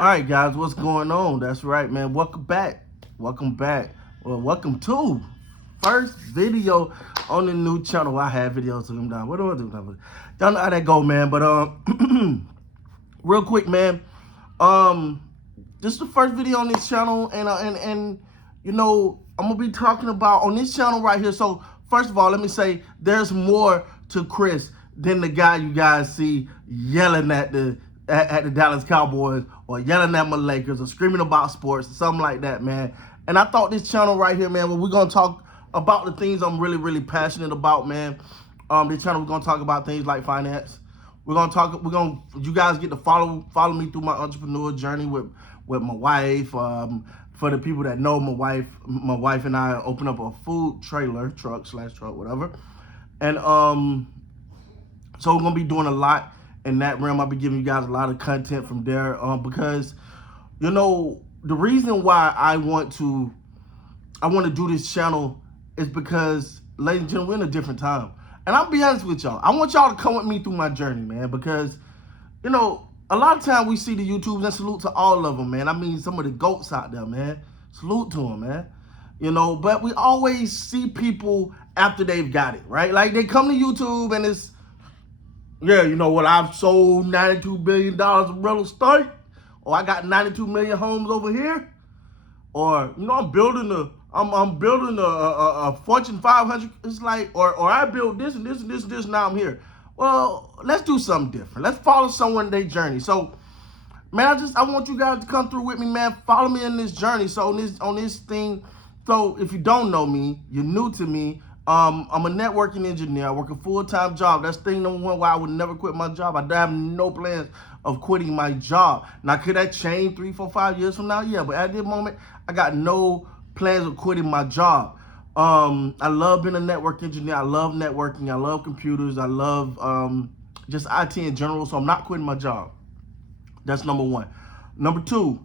All right, guys, what's going on? That's right, man. Welcome back. Welcome back. Well, welcome to first video on the new channel. I have videos to them down. What do I do? Y'all know how that go, man. But real quick, man. Um, this is the first video on this channel, and you know I'm gonna be talking about on this channel right here. So first of all, let me say there's more to Chris than the guy you guys see yelling at the Dallas Cowboys or yelling at my Lakers or screaming about sports or something like that, man. And I thought this channel right here, man, where we're gonna talk about the things I'm really passionate about, man. This channel we're gonna talk about things like finance. You guys get to follow me through my entrepreneur journey with my wife. For the people that know my wife and I open up a food trailer, truck, whatever. And so we're gonna be doing a lot in that realm. I'll be giving you guys a lot of content from there, because you know the reason why I want to do this channel is because, ladies and gentlemen, we're in a different time. And I'll be honest with y'all. I want y'all to come with me through my journey, man, because you know a lot of time we see the YouTubers, and salute to all of them, man. I mean, some of the goats out there, man. Salute to them, man. You know, but we always see people after they've got it, right? Like they come to YouTube and it's, yeah, you know what? I've sold $92 billion of real estate, or I got 92 million homes over here, or you know, I'm building a Fortune 500. It's like, or I built this and this and this and this. Now I'm here. Well, let's do something different. Let's follow someone their journey. So, man, I want you guys to come through with me, man. Follow me in this journey. So on this thing. So if you don't know me, you're new to me. I'm a networking engineer. I work a full-time job. That's thing number one why I would never quit my job. I have no plans of quitting my job. Now, could that change 3, 4, 5 years from now? Yeah, but at this moment, I got no plans of quitting my job. I love being a network engineer. I love networking. I love computers. I love just IT in general. So I'm not quitting my job. That's number one. Number two,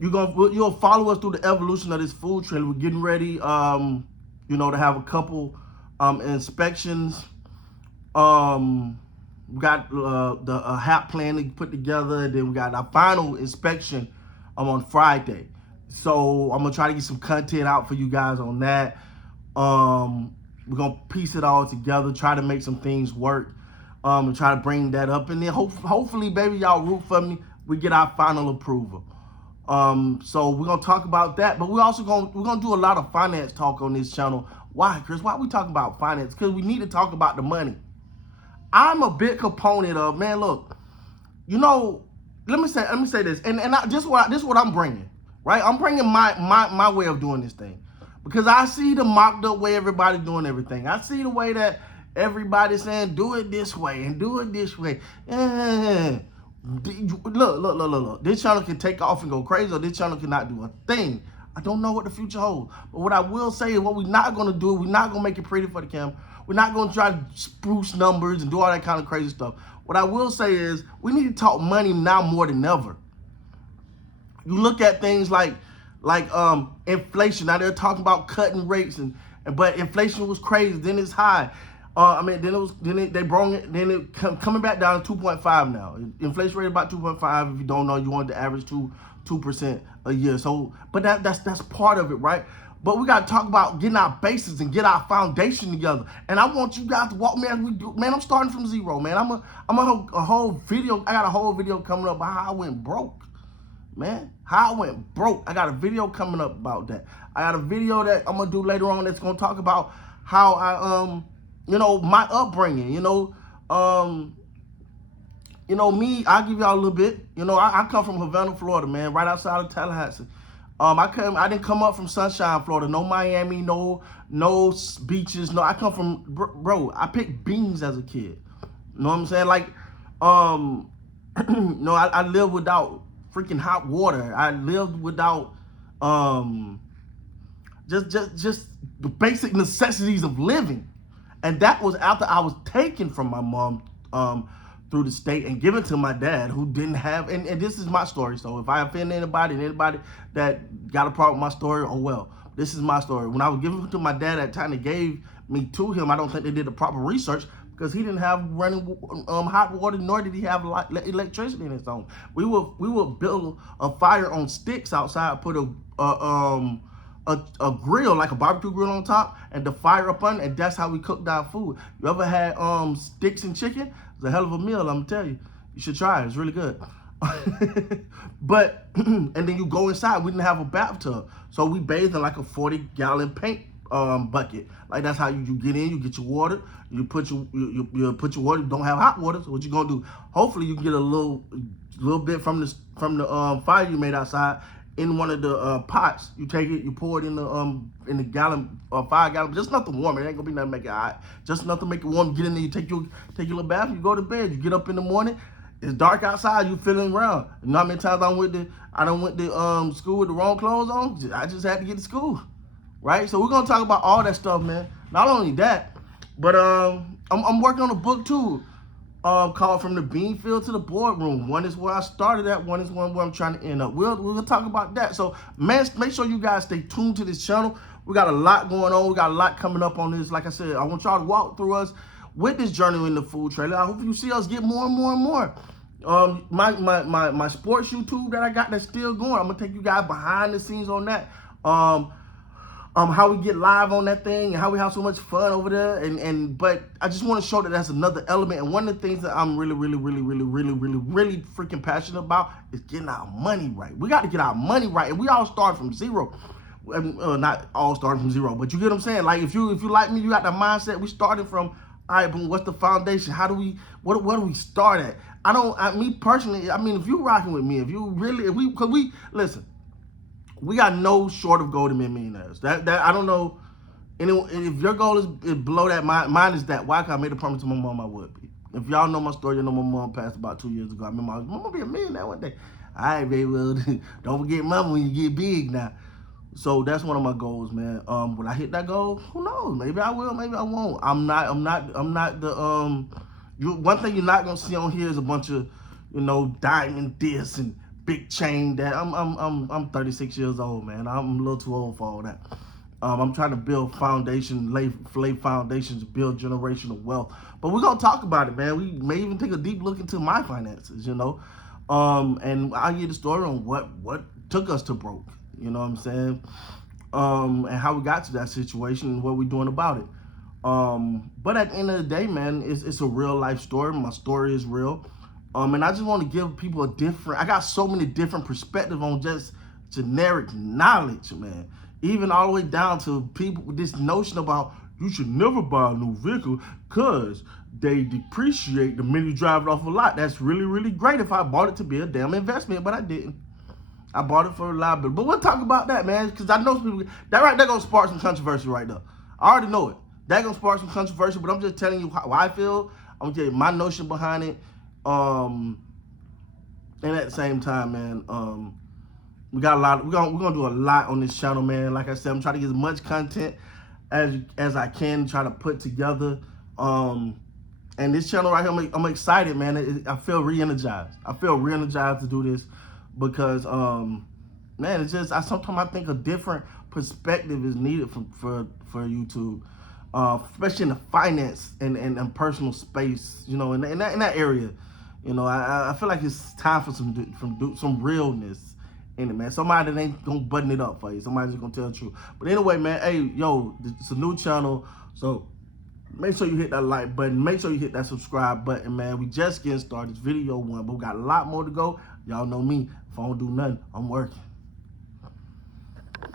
you'll follow us through the evolution of this food trailer. We're getting ready, you know, to have a couple inspections. We got the HAP plan to put together. Then we got our final inspection on Friday. So I'm gonna try to get some content out for you guys on that. We're gonna piece it all together, try to make some things work, and try to bring that up. And then hopefully, baby, y'all root for me. We get our final approval. So we're gonna talk about that, but we're gonna do a lot of finance talk on this channel. Why, Chris? Why are we talking about finance? Because we need to talk about the money. I'm a big component of, man, look, you know, let me say this, and this is what I'm bringing, right? I'm bringing my way of doing this thing, because I see the mocked up way everybody's doing everything. I see the way that everybody's saying do it this way and do it this way. Look. This channel can take off and go crazy, or this channel cannot do a thing. I don't know what the future holds. But what I will say is what we're not going to do, we're not going to make it pretty for the camera. We're not going to try to spruce numbers and do all that kind of crazy stuff. What I will say is we need to talk money now more than ever. You look at things like inflation. Now they're talking about cutting rates, but inflation was crazy. Then it's high. Coming back down to 2.5 now. Inflation rate about 2.5. If you don't know, you want to average 2% a year. So, but that's part of it, right? But we got to talk about getting our bases and get our foundation together. And I want you guys to walk me as we do. Man, I'm starting from zero, man. I'm a whole video. I got a whole video coming up about how I went broke, man. How I went broke. I got a video coming up about that. I got a video that I'm gonna do later on that's gonna talk about how I you know, my upbringing, you know, me, I'll give y'all a little bit. You know, I come from Havana, Florida, man, right outside of Tallahassee. I didn't come up from Sunshine, Florida, no Miami, no beaches, no. I come from, bro, I picked beans as a kid. You know what I'm saying? Like, no, I lived without freaking hot water. I lived without, just the basic necessities of living. And that was after I was taken from my mom through the state and given to my dad, who didn't have, and this is my story. So if I offend anybody and anybody that got a problem with my story, oh well, this is my story. When I was given to my dad at the time, they gave me to him. I don't think they did the proper research, because he didn't have running hot water, nor did he have electricity in his home. We would build a fire on sticks outside, put a grill, like a barbecue grill on top, and the fire up under, and that's how we cooked our food. You ever had sticks and chicken? It's a hell of a meal, I'm gonna tell you. You should try it. It's really good. But and then you go inside. We didn't have a bathtub, so we bathed in like a 40-gallon paint bucket. Like that's how you get in. You get your water. You put your water. You don't have hot water, so what you gonna do? Hopefully you get a little bit from the fire you made outside in one of the pots. You take it, you pour it in the gallon, 5 gallon. Just nothing warm. It ain't gonna be nothing to make it hot. Just nothing to make it warm. Get in there. You take your little bath. You go to bed. You get up in the morning. It's dark outside. You feeling around. You know how many times I done went to school with the wrong clothes on. I just had to get to school, right? So we're gonna talk about all that stuff, man. Not only that, but I'm working on a book too, called From the Bean Field to the Boardroom. One is where I started at. One is one where I'm trying to end up. We'll talk about that. So man, make sure you guys stay tuned to this channel. We got a lot going on. We got a lot coming up on this. Like I said, I want y'all to walk through us with this journey in the food trailer. I hope you see us get more and more and more. My sports YouTube that I got that's still going. I'm gonna take you guys behind the scenes on that. How we get live on that thing and how we have so much fun over there. But I just want to show that that's another element. And one of the things that I'm really freaking passionate about is getting our money right. We got to get our money right, and we all start from zero. Not all starting from zero, but you get what I'm saying. Like if you like me, you got the mindset. We started from, all right, but what's the foundation? How do we, what do we start at? Me personally, I mean, if you rocking with me, listen, we got no short of golden millionaires. That I don't know, if your goal is below that, mine is that. Why? Because I made a promise to my mom I would be. If y'all know my story, you know my mom passed about 2 years ago. I remember I'm gonna be a millionaire one day. All right, baby, well, don't forget mama when you get big now. So that's one of my goals, man. When I hit that goal, who knows? Maybe I will, maybe I won't. I'm not the one thing you're not gonna see on here is a bunch of, diamond this and big chain that. I'm 36 years old, man. I'm a little too old for all that. I'm trying to build lay foundations, build generational wealth. But we're gonna talk about it, man. We may even take a deep look into my finances, and I'll get the story on what took us to broke. You know what I'm saying? And how we got to that situation and what we're doing about it. But at the end of the day, man, it's a real life story. My story is real. And I just want to give people I got so many different perspectives on just generic knowledge, man. Even all the way down to people with this notion about you should never buy a new vehicle because they depreciate the minute you drive it off a lot. That's really great if I bought it to be a damn investment, but I didn't. I bought it for reliability. But we'll talk about that, man, because I know some people, that right there gonna spark some controversy right there. I already know it. That gonna spark some controversy, but I'm just telling you how I feel. I'm gonna tell you my notion behind it. And at the same time, man, we got a lot. We're gonna do a lot on this channel, man. Like I said, I'm trying to get as much content as I can, try to put together. And this channel right here, I'm excited, man. I feel re-energized. I feel re-energized to do this because, man, it's just sometimes I think a different perspective is needed for YouTube, especially in the finance and personal space, in that area. I feel like it's time for some realness in it, man. Somebody that ain't gonna button it up for you. Somebody's just gonna tell the truth. But anyway, man, hey, yo, it's a new channel, so make sure you hit that like button. Make sure you hit that subscribe button, man. We just getting started. It's video 1, but we got a lot more to go. Y'all know me. If I don't do nothing, I'm working.